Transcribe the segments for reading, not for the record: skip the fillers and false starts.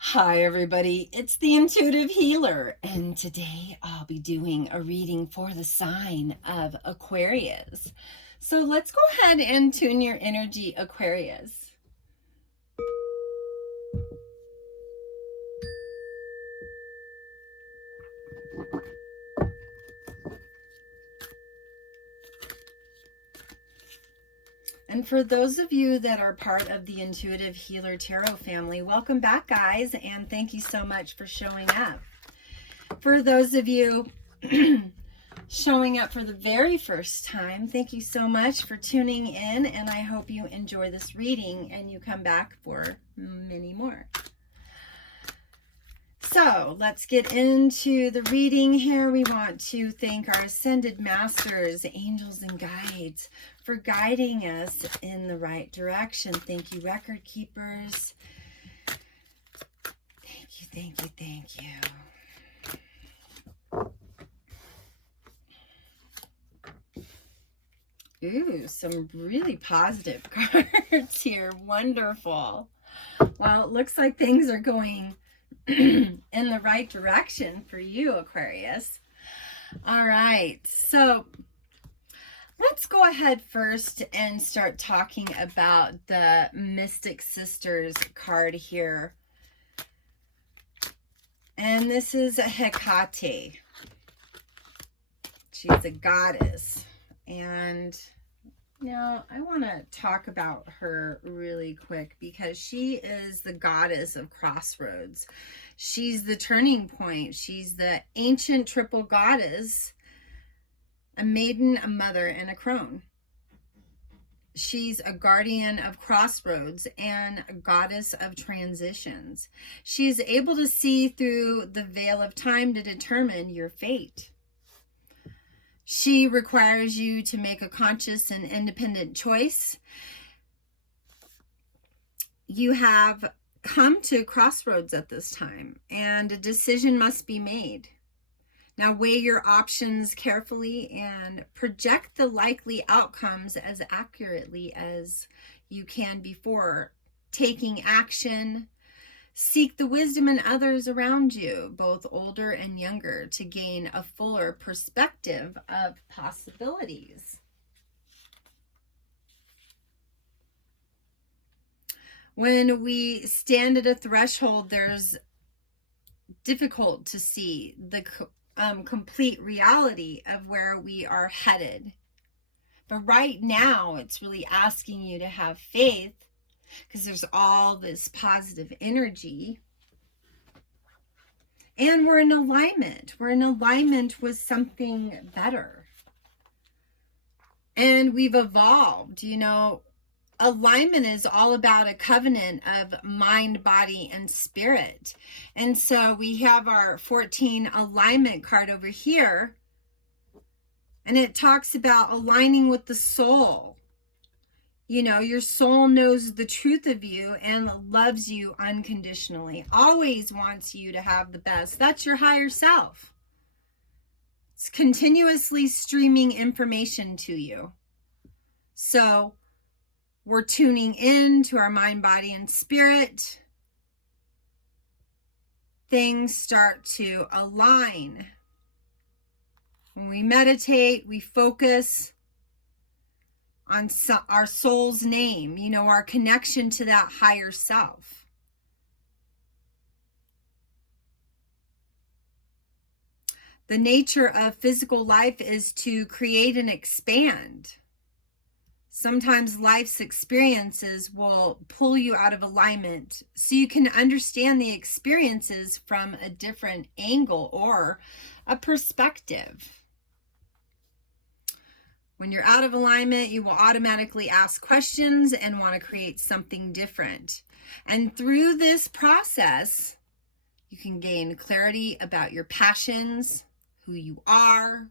Hi everybody, it's the Intuitive Healer, and today I'll be doing a reading for the sign of Aquarius. So let's go ahead and tune your energy, Aquarius. And for those of you that are part of the Intuitive Healer Tarot family, welcome back, guys, and thank you so much for showing up. For those of you showing up for the very first time, thank you so much for tuning in, and I hope you enjoy this reading and you come back for many more. So let's get into the reading here. We want to thank our ascended masters, angels, and guides for guiding us in the right direction. Thank you, record keepers. Thank you, thank you, thank you. Ooh, some really positive cards here. Wonderful. Well, it looks like things are going in the right direction for you, Aquarius. All right, so let's go ahead first and start talking about the Mystic Sisters card here. And this is a Hecate. She's a goddess. And now I want to talk about her really quick because she is the goddess of crossroads. She's the turning point. She's the ancient triple goddess, a maiden, a mother, and a crone. She's a guardian of crossroads and a goddess of transitions. She is able to see through the veil of time to determine your fate. She requires you to make a conscious and independent choice. You have come to crossroads at this time, and a decision must be made. Now weigh your options carefully and project the likely outcomes as accurately as you can before taking action. Seek the wisdom in others around you, both older and younger, to gain a fuller perspective of possibilities. When we stand at a threshold, there's difficult to see the complete reality of where we are headed. But right now, it's really asking you to have faith, because there's all this positive energy. And we're in alignment. We're in alignment with something better. And we've evolved. You know, alignment is all about a covenant of mind, body, and spirit. And so we have our 14 alignment card over here. And it talks about aligning with the soul. You know, your soul knows the truth of you and loves you unconditionally. Always wants you to have the best. That's your higher self. It's continuously streaming information to you. So we're tuning in to our mind, body, and spirit. Things start to align. When we meditate, we focus on our soul's name, you know, our connection to that higher self. The nature of physical life is to create and expand. Sometimes life's experiences will pull you out of alignment so you can understand the experiences from a different angle or a perspective. When you're out of alignment, you will automatically ask questions and want to create something different. And through this process, you can gain clarity about your passions, who you are.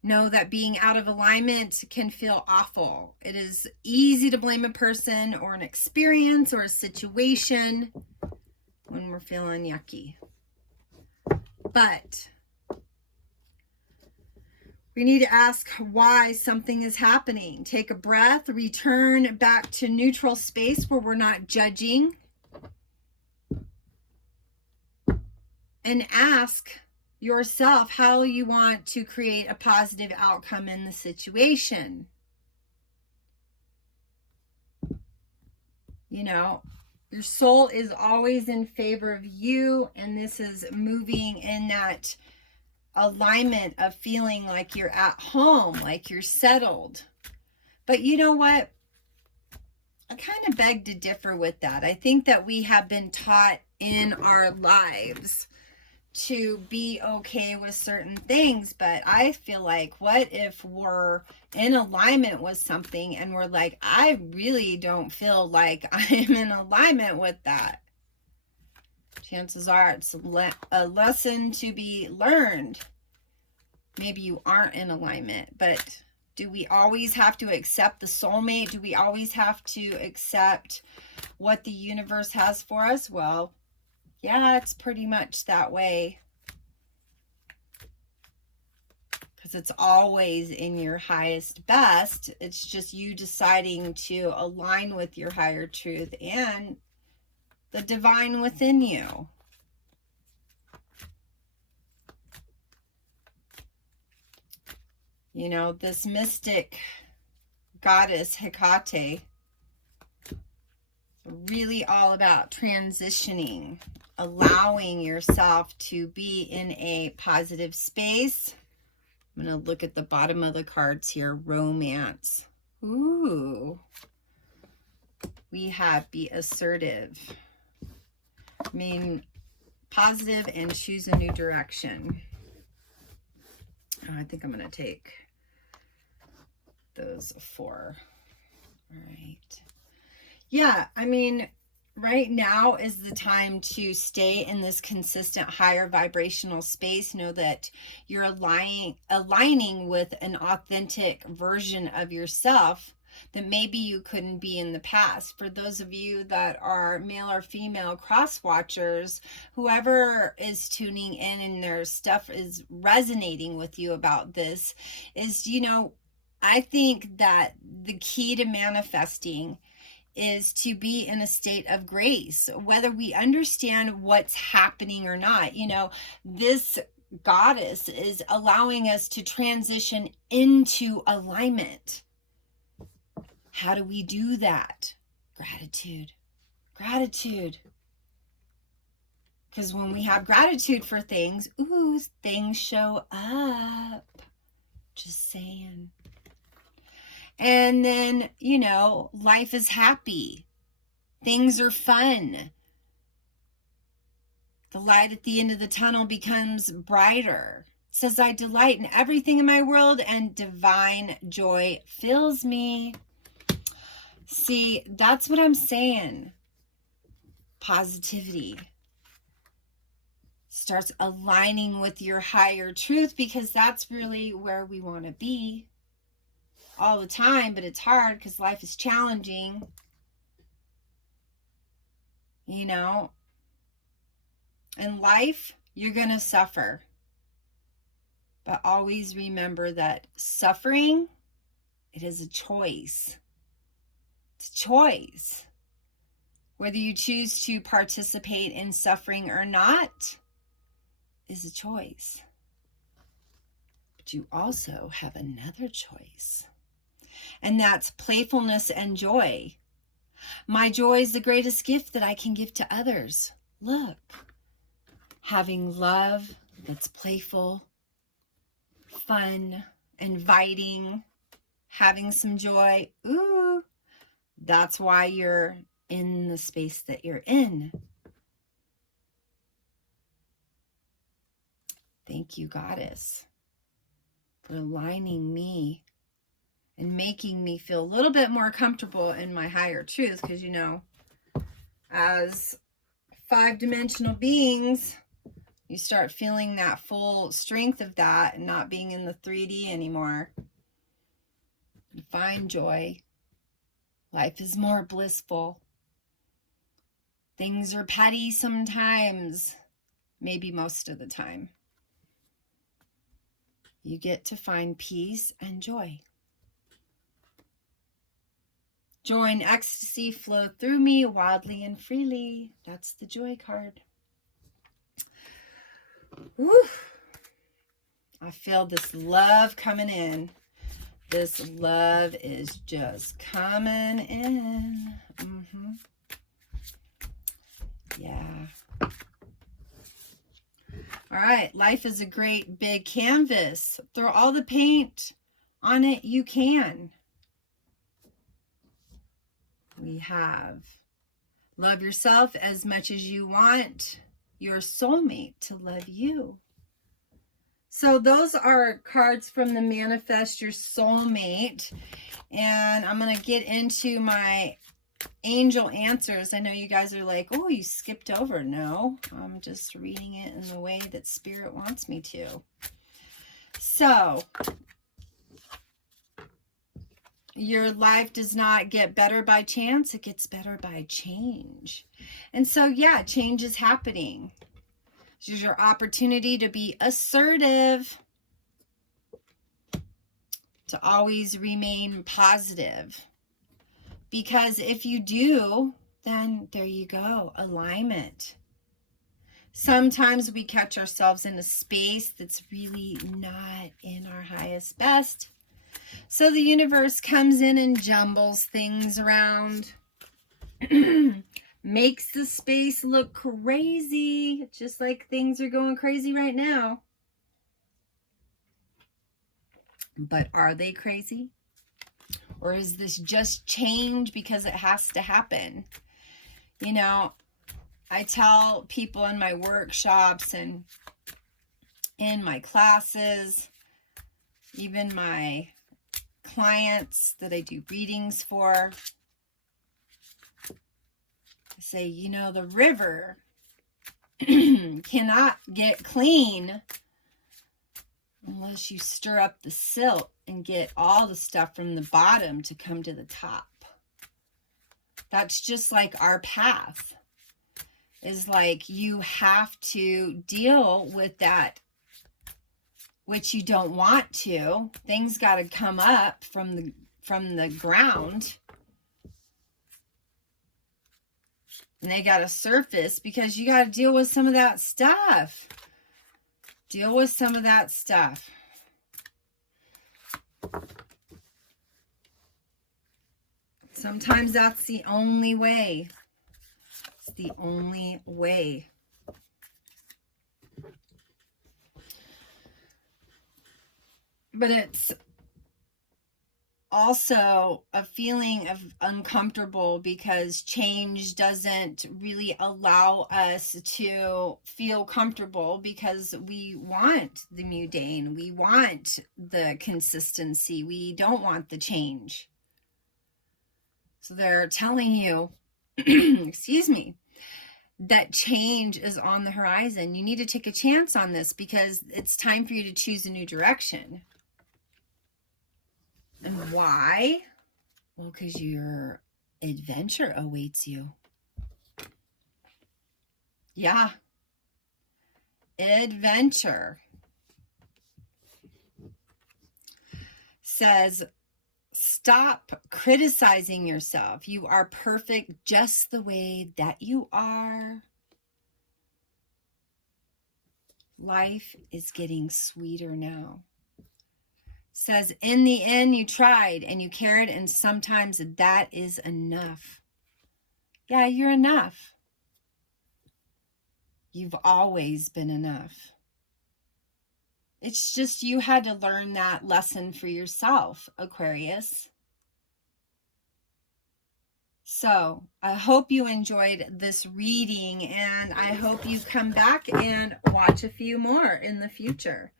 Know that being out of alignment can feel awful. It is easy to blame a person or an experience or a situation when we're feeling yucky. But we need to ask why something is happening. Take a breath, return back to neutral space where we're not judging. and ask yourself how you want to create a positive outcome in the situation. You know, your soul is always in favor of you, and this is moving in that alignment of feeling like you're at home, like you're settled. But you know what? I kind of beg to differ with that. I think that we have been taught in our lives to be okay with certain things, but I feel like, what if we're in alignment with something and we're like, I really don't feel like I am in alignment with that? Chances are it's a lesson to be learned. Maybe you aren't in alignment, but do we always have to accept the soulmate? Do we always have to accept what the universe has for us? Well, yeah, it's pretty much that way. Because it's always in your highest best. It's just you deciding to align with your higher truth and the divine within you. You know, this mystic goddess Hecate, really all about transitioning, allowing yourself to be in a positive space. I'm going to look at the bottom of the cards here. Romance. Ooh. We have be assertive. Remain positive and choose a new direction. Oh, I think I'm going to take those 4. All right. Yeah, I mean, right now is the time to stay in this consistent higher vibrational space. Know that you're aligning with an authentic version of yourself that maybe you couldn't be in the past. For those of you that are male or female cross watchers, whoever is tuning in and their stuff is resonating with you about this is, you know, I think that the key to manifesting is to be in a state of grace, whether we understand what's happening or not. You know, this goddess is allowing us to transition into alignment. How do we do that? Gratitude. Gratitude. Because when we have gratitude for things, ooh, things show up. Just saying. And then, you know, life is happy. Things are fun. The light at the end of the tunnel becomes brighter. It says, I delight in everything in my world and divine joy fills me. See, that's what I'm saying. Positivity starts aligning with your higher truth, because that's really where we want to be all the time, but it's hard because life is challenging. You know, in life, you're going to suffer. But always remember that suffering, it is a choice. It's a choice. Whether you choose to participate in suffering or not is a choice. But you also have another choice. And that's playfulness and joy. My joy is the greatest gift that I can give to others. Look, having love that's playful, fun, inviting, having some joy. Ooh, that's why you're in the space that you're in. Thank you, Goddess, for aligning me and making me feel a little bit more comfortable in my higher truth. Because, you know, as 5-dimensional beings, you start feeling that full strength of that and not being in the 3D anymore. Find joy. Life is more blissful. Things are petty sometimes, maybe most of the time. You get to find peace and joy. Joy and ecstasy flow through me wildly and freely. That's the joy card. Woo. I feel this love coming in. This love is just coming in. Yeah. All right. Life is a great big canvas. Throw all the paint on it you can. We have love yourself as much as you want your soulmate to love you. So those are cards from the Manifest Your Soulmate. And I'm going to get into my angel answers. I know you guys are like, oh, you skipped over. No, I'm just reading it in the way that Spirit wants me to. So your life does not get better by chance. It gets better by change. And so, yeah, change is happening. This is your opportunity to be assertive, to always remain positive. Because if you do, then there you go, alignment. Sometimes we catch ourselves in a space that's really not in our highest best. So the universe comes in and jumbles things around. Makes the space look crazy, just like things are going crazy right now. But are they crazy? Or is this just change because it has to happen? You know, I tell people in my workshops and in my classes, even my clients that I do readings for, I say, you know, the river cannot get clean unless you stir up the silt and get all the stuff from the bottom to come to the top. That's just like our path. Is like you have to deal with that which you don't want to. Things got to come up from the ground. And they got to surface because you got to deal with some of that stuff. Deal with some of that stuff. Sometimes that's the only way. It's the only way. But it's also a feeling of uncomfortable because change doesn't really allow us to feel comfortable because we want the mundane. We want the consistency. We don't want the change. So they're telling you, excuse me, that change is on the horizon. You need to take a chance on this because it's time for you to choose a new direction. And why? Well, because your adventure awaits you. Yeah. Adventure. Says, stop criticizing yourself. You are perfect just the way that you are. Life is getting sweeter now. Says, in the end, you tried and you cared, and sometimes that is enough. Yeah, you're enough. You've always been enough. It's just you had to learn that lesson for yourself, Aquarius. So I hope you enjoyed this reading, and I hope you come back and watch a few more in the future.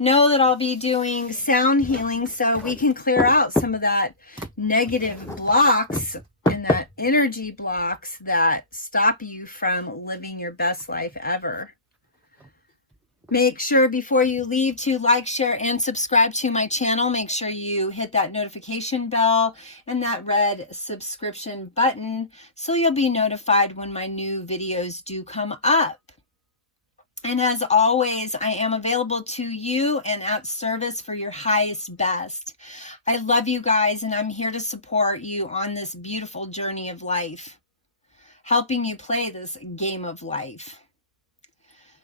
Know that I'll be doing sound healing so we can clear out some of that negative blocks and that energy blocks that stop you from living your best life ever. Make sure before you leave to like, share, and subscribe to my channel. Make sure you hit that notification bell and that red subscription button so you'll be notified when my new videos do come up. And as always, I am available to you and at service for your highest best. I love you guys, and I'm here to support you on this beautiful journey of life, helping you play this game of life.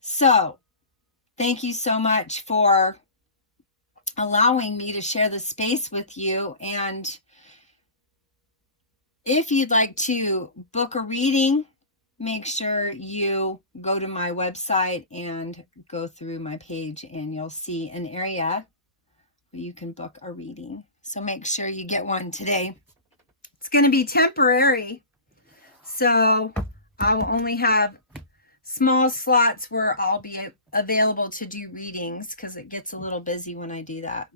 So, thank you so much for allowing me to share the space with you. And if you'd like to book a reading, make sure you go to my website and go through my page, and you'll see an area where you can book a reading. So make sure you get one today. It's going to be temporary, so I'll only have small slots where I'll be available to do readings, because it gets a little busy when I do that.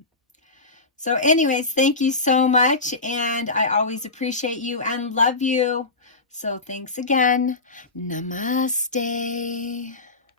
So anyways, thank you so much, and I always appreciate you and love you. So thanks again. Namaste.